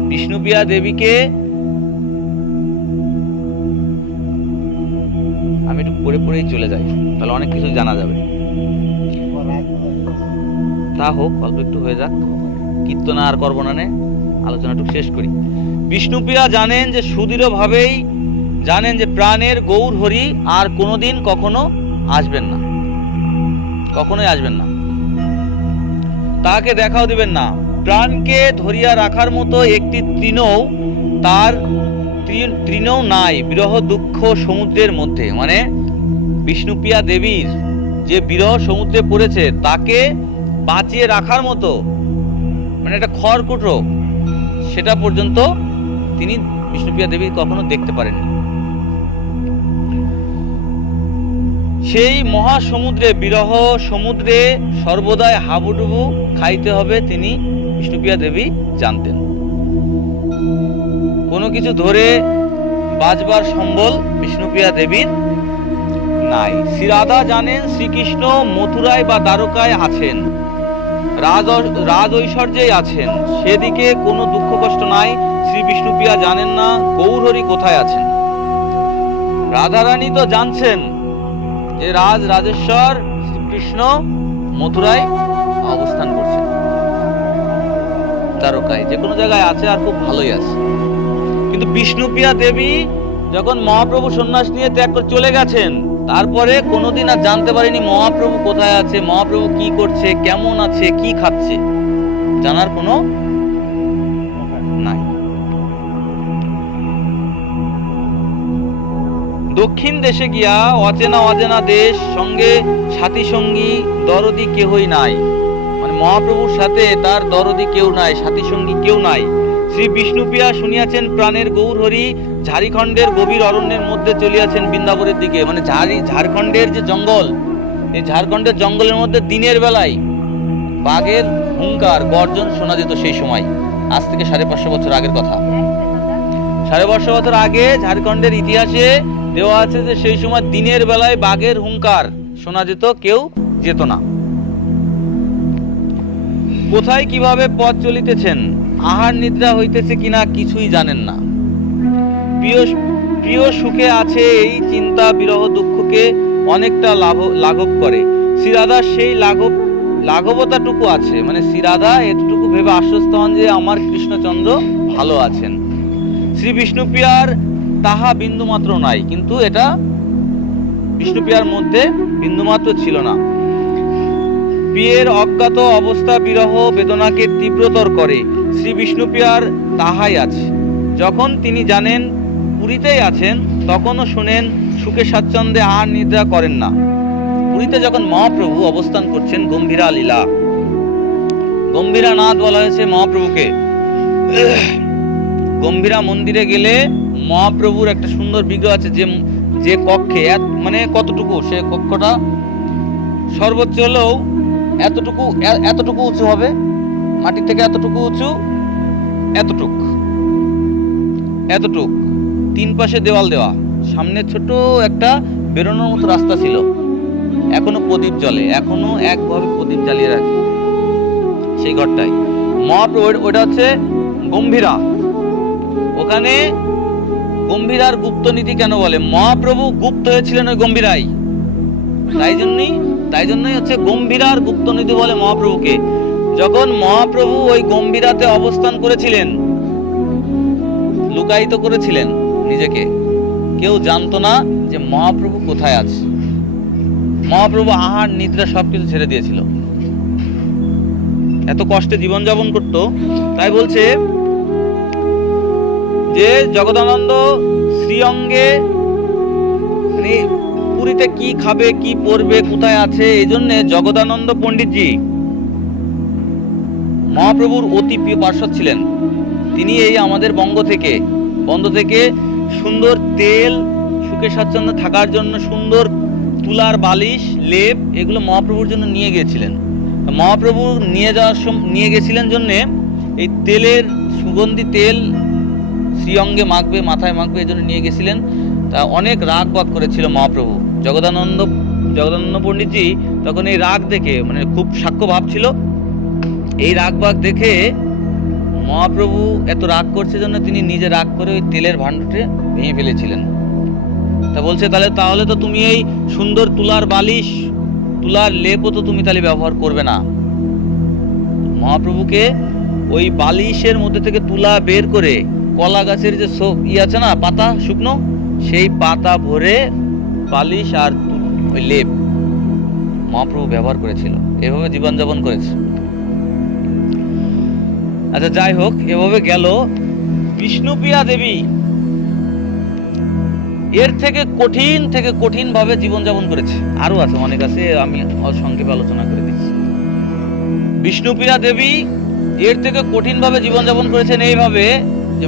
বিষ্ণুপ্রিয়া দেবীকে আমি একটু পড়েই চলে যাই, তাহলে অনেক কিছু জানা যাবে। তা হোক, অল্প একটু হয়ে যাক, কীর্তন আর করবো না, আলোচনাটুকু শেষ করি। বিষ্ণুপ্রিয়া জানেন যে সুদৃঢ়ভাবেই জানেন যে প্রাণের গৌর হরি আর কোনোদিন কখনো আসবেন না, কখনোই আসবেন না, তাকে দেখাও দিবেন না। প্রাণকে ধরিয়া রাখার মতো একটি তৃণও নাই বিরহ দুঃখ সমুদ্রের মধ্যে। মানে বিষ্ণুপ্রিয়া দেবীর যে বিরহ সমুদ্রে পড়েছে, তাকে বাঁচিয়ে রাখার মতো মানে একটা খড়কুটো, সেটা পর্যন্ত তিনি বিষ্ণুপ্রিয়া দেবী কখনো দেখতে পারেননি। সেই মহাসমুদ্রে, বিরহ সমুদ্রে সর্বদাই হাবুডুবু খাইতে হবে, তিনি বিষ্ণুপ্রিয়া দেবী জানতেন। কোনো কিছু ধরে বাঁচবার সম্বল বিষ্ণুপ্রিয়া দেবীর নাই। শ্রী রাধা জানেন শ্রীকৃষ্ণ মথুরায় বা দ্বারকায় আছেন, রাজ ঐশ্বর্যেই আছেন, সেদিকে কোনো দুঃখ কষ্ট নাই। শ্রী বিষ্ণুপ্রিয়া জানেন না গৌরহরি কোথায় আছেন। রাধারানী তো জানছেন যে রাজেশ্বর শ্রীকৃষ্ণ মথুরায় অবস্থান করছেন, দ্বারকায়, যে কোনো জায়গায় আছে, আর খুব ভালোই আছে। কিন্তু বিষ্ণুপ্রিয়া দেবী যখন মহাপ্রভু সন্ন্যাস নিয়ে ত্যাগ করে চলে গেছেন, তারপরে কোনোদিন আর জানতে পারেনি মহাপ্রভু কোথায় আছে, মহাপ্রভু কি করছে, কেমন আছে, কি খাচ্ছে, জানার কোনো নাই। দক্ষিণ দেশে গিয়া অচেনা অজানা দেশ, সঙ্গে সাথী সঙ্গী দরদি কেহই নাই। মানে মহাপ্রভুর সাথে তার দরদি কেউ নাই, সাথী সঙ্গী কেউ নাই। শ্রী বিষ্ণুপ্রিয়া শুনিয়াছেন প্রাণের গৌরহরি ঝাড়খণ্ডের গভীর অরণ্যের মধ্যে চলিয়াছেন বৃন্দাবনের দিকে। মানে ঝাড়খণ্ডের যে জঙ্গল, এই ঝাড়খণ্ডের জঙ্গলের মধ্যে দিনের বেলায় বাঘের হুঙ্কার গর্জন শোনা যেত সেই সময়। আজ থেকে 550 বছর আগের কথা। 550 বছর আগে ঝাড়খণ্ডের ইতিহাসে দেওয়া আছে যে সেই সময় দিনের বেলায় বাঘের হুঙ্কার শোনা যেত, কেউ যেত না। কোথায় কিভাবে পথ চলিতেছেন, আহার নিদ্রা হইতেছে কিনা কিছুই জানেন না। প্রিয় সুখে আছে এই চিন্তা বিরহ দুঃখকে অনেকটা লাঘব করে। শ্রীরাধা সেই লাঘবতাটুকু আছে, মানে শ্রীরাধা এতটুকু ভেবে আশ্বস্ত হন যে আমার কৃষ্ণচন্দ্র ভালো আছেন। শ্রী বিষ্ণুপ্রিয়ার তাহা বিন্দুমাত্র নাই, কিন্তু এটা বিষ্ণুপ্রিয়ার মধ্যে বিন্দুমাত্র ছিল না। প্রিয়ের অজ্ঞাত অবস্থা বিরহ বেদনাকে তীব্রতর করে। শ্রী বিষ্ণুপ্রিয়ার তাহাই আছে। যখন তিনি জানেন পুরীতেই আছেন, তখনও শুনেন সুখে স্বাচ্ছন্দ্যে আর নিদ্রা করেন না। পুরীতে যখন মহাপ্রভু অবস্থান করছেন, গম্ভীরা লীলা, গম্ভীরা নাথ বলা হয়েছে মহাপ্রভুকে। গম্ভীরা মন্দিরে গেলে মহাপ্রভুর একটা সুন্দর বিগ্রহ আছে, যে কক্ষে মানে কতটুকু, সে কক্ষটা সর্বোচ্চ হলেও এতটুকু উঁচু হবে, মাটি থেকে এতটুকু উঁচু, এতটুক 3 পাশে দেওয়াল দেওয়া, সামনে ছোট একটা বেরোনোর মতো রাস্তা ছিল। এখনো প্রদীপ জ্বলে, এখনো একভাবে প্রদীপ জ্বালিয়ে রাখে সেই ঘরটায়। মহাপ্রভু, ওটা হচ্ছে গম্ভীরা। ওখানে গম্ভীরার গুপ্ত নীতি কেন বলে? মহাপ্রভু গুপ্ত হয়েছিলেন ওই গম্ভীরাই, তাই জন্যই হচ্ছে গম্ভীরার গুপ্ত নীতি বলে মহাপ্রভুকে। যখন মহাপ্রভু ওই গম্ভীরাতে অবস্থান করেছিলেন, লুকায়িত করেছিলেন নিজেকে, কেউ জানতো না যে মহাপ্রভু কোথায় আছে। মহাপ্রভু আহার নিদ্রা সবকিছু ছেড়ে দিয়েছিল, এত কষ্টে জীবনযাপন করত। তাই বলছে যে জগদানন্দ শ্রীঅঙ্গে, মানে পুরীতে কি খাবে, কি পরবে, কোথায় আছে, এই জন্য জগদানন্দ পণ্ডিতজি মহাপ্রভুর অতি প্রিয় পার্শ্বদ ছিলেন। তিনি এই আমাদের বঙ্গ থেকে সুন্দর তেল, সুখে স্বাচ্ছন্দ্য থাকার জন্য সুন্দর তুলার বালিশ, লেপ, এগুলো মহাপ্রভুর জন্য নিয়ে গিয়েছিলেন। মহাপ্রভু নিয়ে গেছিলেন জন্য এই তেলের, সুগন্ধি তেল শ্রীঅঙ্গে মাখবে, মাথায় মাখবে, এই জন্য নিয়ে গেছিলেন। তা অনেক রাগ বাগ করেছিল মহাপ্রভু। জগদানন্দ পণ্ডিতজি তখন এই রাগ দেখে, মানে খুব সাক্ষ্য ভাব ছিল, এই রাগ বাগ দেখে মহাপ্রভু এত রাগ করছে জন্য তিনি নিজে রাগ করে ওই তেলের ভাণ্ডটি ভেঙে ফেলেছিলেন। তা বলছে তাহলে তো তুমি এই সুন্দর তুলার বালিশ, তুলার লেপও তো তুমি তাহলে ব্যবহার করবে না। মহাপ্রভুকে ওই বালিশের মধ্যে থেকে তুলা বের করে, কলা গাছের যে আছে না পাতা শুকনো, সেই পাতা ভরে বালিশ আর ওই লেপ মহাপ্রভু ব্যবহার করেছিল, এভাবে জীবনযাপন করেছে। আচ্ছা, যাই হোক, এভাবে গেল। বিষ্ণুপ্রিয়া দেবী এর থেকে কঠিন ভাবে জীবনযাপন করেছে। আরো আছে, অনেক আছে, আমি সংক্ষেপে আলোচনা করে দিচ্ছি। বিষ্ণুপ্রিয়া দেবী এর থেকে কঠিন ভাবে জীবনযাপন করেছেন এইভাবে যে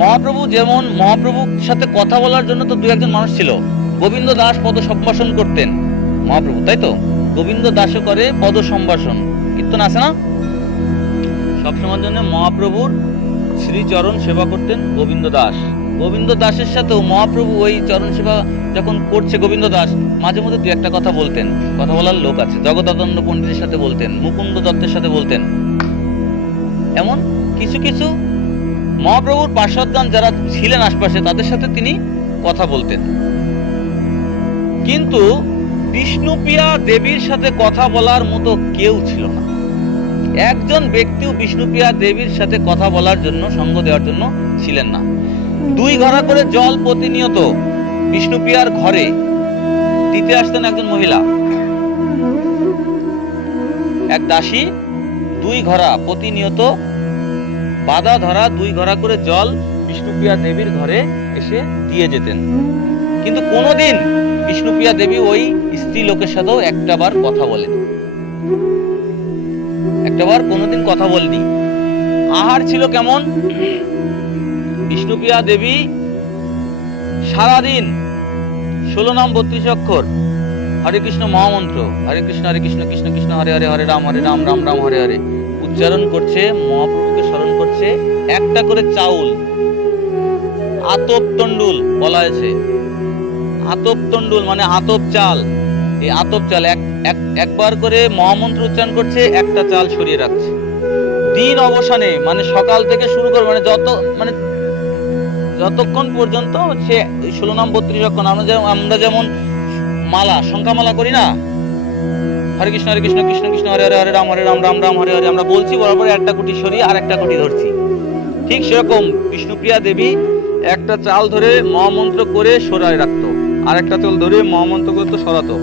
মহাপ্রভু যেমন, মহাপ্রভুর সাথে কথা বলার জন্য তো 2-1 মানুষ ছিল। গোবিন্দ দাস পদ সম্ভাষণ করতেন মহাপ্রভু, তাই তো? গোবিন্দ দাসও করে পদ সম্ভাষণ, কীর্তন আছে না? সবসময়ের জন্য মহাপ্রভুর শ্রীচরণ সেবা করতেন গোবিন্দ দাসের সাথেও মহাপ্রভু ওই চরণ সেবা যখন করছে, গোবিন্দ দাস মাঝে মধ্যে 2-1 কথা বলতেন। কথা বলার লোক আছে, জগদানন্দ পণ্ডিতের সাথে বলতেন, মুকুন্দ দত্তের সাথে বলতেন। এমন কিছু মহাপ্রভুর পার্শ্বদগণ যারা ছিলেন আশপাশে, তাদের সাথে তিনি কথা বলতেন। কিন্তু বিষ্ণুপ্রিয়া দেবীর সাথে কথা বলার মতো কেউ ছিল না। একজন ব্যক্তিও বিষ্ণুপ্রিয়া দেবীর সাথে কথা বলার জন্য, সঙ্গ দেওয়ার জন্য ছিলেন না। 2 ঘড়া করে জল প্রতিনিয়ত বিষ্ণুপ্রিয়ার ঘরে দিতে আসতেন একজন মহিলা, এক দাসী। 2 ঘড়া প্রতিনিয়ত বাধা ধরা 2 ঘড়া করে জল বিষ্ণুপ্রিয়া দেবীর ঘরে এসে দিয়ে যেতেন। কিন্তু কোনোদিন বিষ্ণুপ্রিয়া দেবী ওই স্ত্রী লোকের সাথেও একটাবার কথা বলেন, একটাবার কোনোদিন কথা বলেনি। আহার ছিল কেমন? বিষ্ণুপ্রিয়া দেবী সারাদিন 16 নাম 32 অক্ষর হরে কৃষ্ণ মহামন্ত্র, হরে কৃষ্ণ কৃষ্ণ কৃষ্ণ হরে হরে, হরে রাম রাম রাম হরে হরে উচ্চারণ করছে, মহাপ্রভুকে স্মরণ করছে। একটা করে চাউল, আতপ তন্ডুল বলা হয়েছে, আতপ তন্ডুল মানে আতপ চাল, এই আতপ চাল একবার করে মহামন্ত্র উচ্চারণ করছে, একটা চাল সরিয়ে রাখছে। দিন অবসানে মানে সকাল থেকে শুরু করে মানে যতক্ষণ পর্যন্ত সে 16 নাম 32 অক্ষর, আমরা যেমন মালা সংখ্যা মালা করি না, হরে কৃষ্ণ কৃষ্ণ কৃষ্ণ হরে হরে, হরে রাম রাম রাম হরে হরে আমরা বলছি, বরাবর একটা কোটি সরিয়ে আর একটা কোটি ধরছি। ঠিক সেরকম বিষ্ণুপ্রিয়া দেবী একটা চাল ধরে মহামন্ত্র করে সরায় রাখতো, আর একটা চাল ধরে মহামন্ত্র করতো, সরাতো।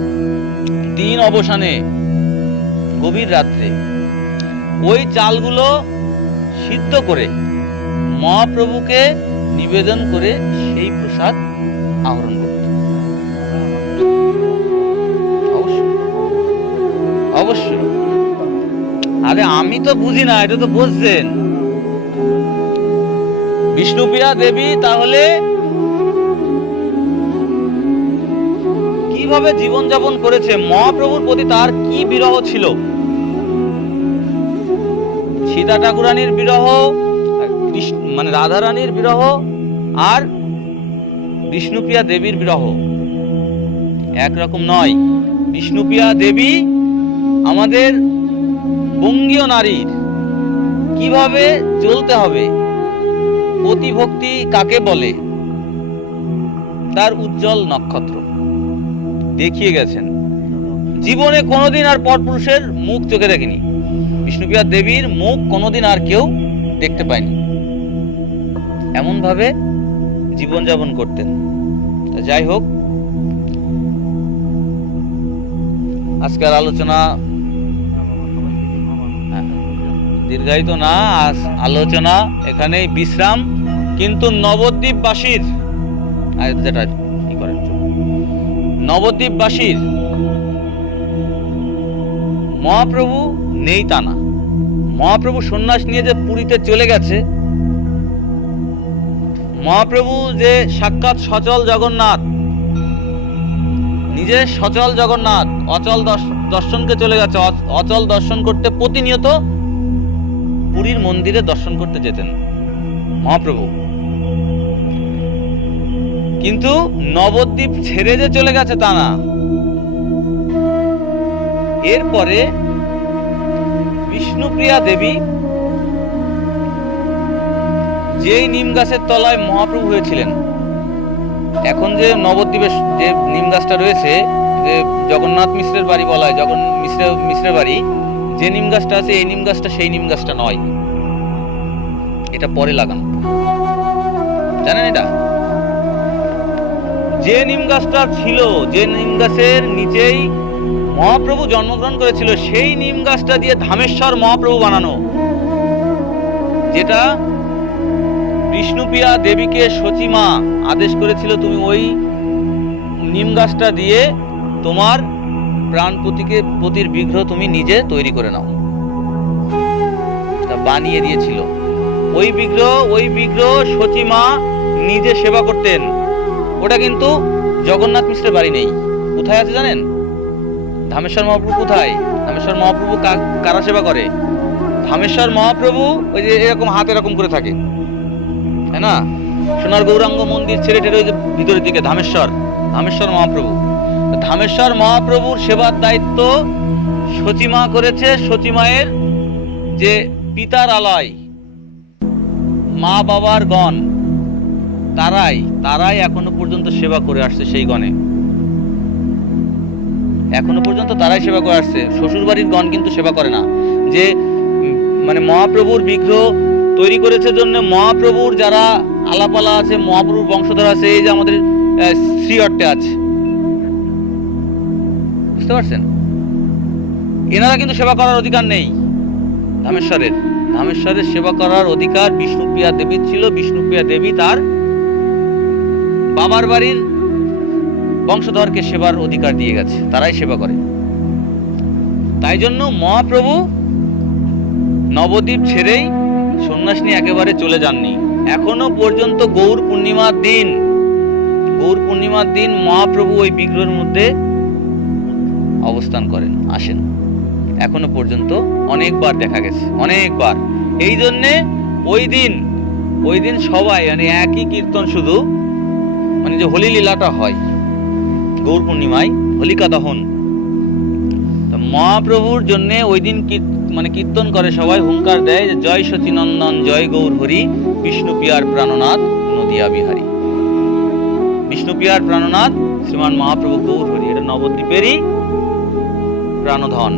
দিন অবসানে গভীর রাত্রে ওই চালগুলো সিদ্ধ করে মহাপ্রভুকে নিবেদন করে সেই প্রসাদ আহরণ করত। অবশ্যই। আরে আমি তো বুঝি না, এটা তো বুঝছেন। বিষ্ণুপ্রিয়া দেবী তাহলে কিভাবে জীবন যাপন করেছে, মহাপ্রভুর প্রতি তার কি বিরহ ছিল। সীতা ঠাকুরানীর বিরহ, মানে রাধারানীর বিরহ, আর বিষ্ণুপ্রিয়া দেবীর বিরহ একরকম নয়। বিষ্ণুপ্রিয়া দেবী আমাদের বঙ্গীয় নারীর কিভাবে চলতে হবে, প্রতিভক্তি কাকে বলে, তার উজ্জ্বল নক্ষত্র দেখিয়ে গেছেন। জীবনে কোনোদিন আর পরপুরুষের মুখ চোখে দেখেনি, বিষ্ণুপ্রিয়া দেবীর মুখ কোনোদিন আর কেউ দেখতে পায়নি, এমন ভাবে জীবনযাপন করতেন। যাই হোক, আজকের আলোচনা দীর্ঘায়িত না, আলোচনা এখানেই বিশ্রাম। কিন্তু নবদ্বীপবাসীর যেটা কি করেন, নবদ্বীপবাসীর মহাপ্রভু নেই তা না। মহাপ্রভু সন্ন্যাস নিয়ে যে পুরীতে চলে গেছে, মহাপ্রভু যে সাক্ষাৎ সচল জগন্নাথ, নিজে সচল জগন্নাথ, অচল দর্শনকে চলে গেছে। অচল দর্শন করতে প্রতিনিয়ত পুরীর মন্দিরে দর্শন করতে যেতেন মহাপ্রভু। কিন্তু নবদ্বীপ ছেড়ে যে চলে গেছে তা না। এরপরে বিষ্ণুপ্রিয়া দেবী যেই নিম গাছের তলায় মহাপ্রভু হয়েছিলেন, এখন যে নবদ্বীপে যে নিম গাছটা রয়েছে, যে জগন্নাথ মিশ্রের বাড়ি বলা হয়, মিশ্রের বাড়ি, যে নিম গাছটা আছে এই নিম গাছটা সেই নিম গাছটা নয়, এটা পরে লাগানো। জানেন এটা? যে নিম গাছটা ছিল, যে নিম গাছের নিচেই মহাপ্রভু জন্মগ্রহণ করেছিল, সেই নিম গাছটা দিয়ে ধামেশ্বর মহাপ্রভু বানানো, যেটা বিষ্ণুপ্রিয়া দেবীকে সচিমা আদেশ করেছিল, তুমি ওই নিম গাছটা দিয়ে তোমার প্রাণ পতির বিগ্রহ তুমি নিজে তৈরি করে নাও, বানিয়ে দিয়েছিল। ওই বিগ্রহ সচিমা নিজে সেবা করতেন। ওটা কিন্তু জগন্নাথ মিশ্রের বাড়ি নেই। কোথায় আছে জানেন? ধামেশ্বর মহাপ্রভু কোথায়? ধামেশ্বর মহাপ্রভু কারা সেবা করে? ধামেশ্বর মহাপ্রভু ওই যে এরকম হাত এরকম করে থাকে, তাই না? সোনার গৌরাঙ্গ মন্দির ছেড়ে টেড়ে ওই যে ভিতরের দিকে ধামেশ্বর মহাপ্রভু। ধামেশ্বর মহাপ্রভুর সেবার দায়িত্ব সচিমা করেছে। সচিমায়ের যে পিতার আলয়, মা বাবার গণ, তারাই এখনো পর্যন্ত সেবা করে আসছে। সেই গণে এখনো পর্যন্ত তারাই সেবা করে আসছে। শ্বশুর বাড়ির গণ কিন্তু সেবা করে না। যে মানে মহাপ্রভুর বিগ্রহ তৈরি করেছে জন্য মহাপ্রভুর যারা আলাপালা আছে, মহাপ্রভুর বংশধর আছে, এই যে আমাদের শ্রী অট্টে আছে, বুঝতে পারছেন? এনারা কিন্তু সেবা করার অধিকার নেই ধামেশ্বরের। ধামেশ্বরের সেবা করার অধিকার বিষ্ণুপ্রিয়া দেবীর ছিল। বিষ্ণুপ্রিয়া দেবী তার বাবার বাড়ির বংশধরকে সেবার অধিকার দিয়ে গেছে, তারাই সেবা করে। তাই জন্য মহাপ্রভু নবদ্বীপ ছেড়েই সন্ন্যাস নিয়ে একেবারে চলে যাননি। এখনো পর্যন্ত গৌর পূর্ণিমার দিন মহাপ্রভু ওই বিগ্রহের মধ্যে অবস্থান করেন, আসেন। এখনো পর্যন্ত অনেকবার দেখা গেছে, অনেকবার। এই জন্যে ওই দিন সবাই মানে একই কীর্তন, শুধু মানে যে হোলি লীলাটা হয় গৌর পূর্ণিমায়, হোলিকা দহন, মহাপ্রভুর জন্য ওই দিন মানে কীর্তন করে সবাই, হুঙ্কার দেয় যে জয় সচিনন্দন জয় গৌর হরি, বিষ্ণুপ্রিয়ার প্রাণনাথ নদিয়া বিহারী। বিষ্ণুপ্রিয়ার প্রাণনাথ শ্রীমান মহাপ্রভু গৌর হরি, এটা নবদ্বীপেরই প্রাণধন।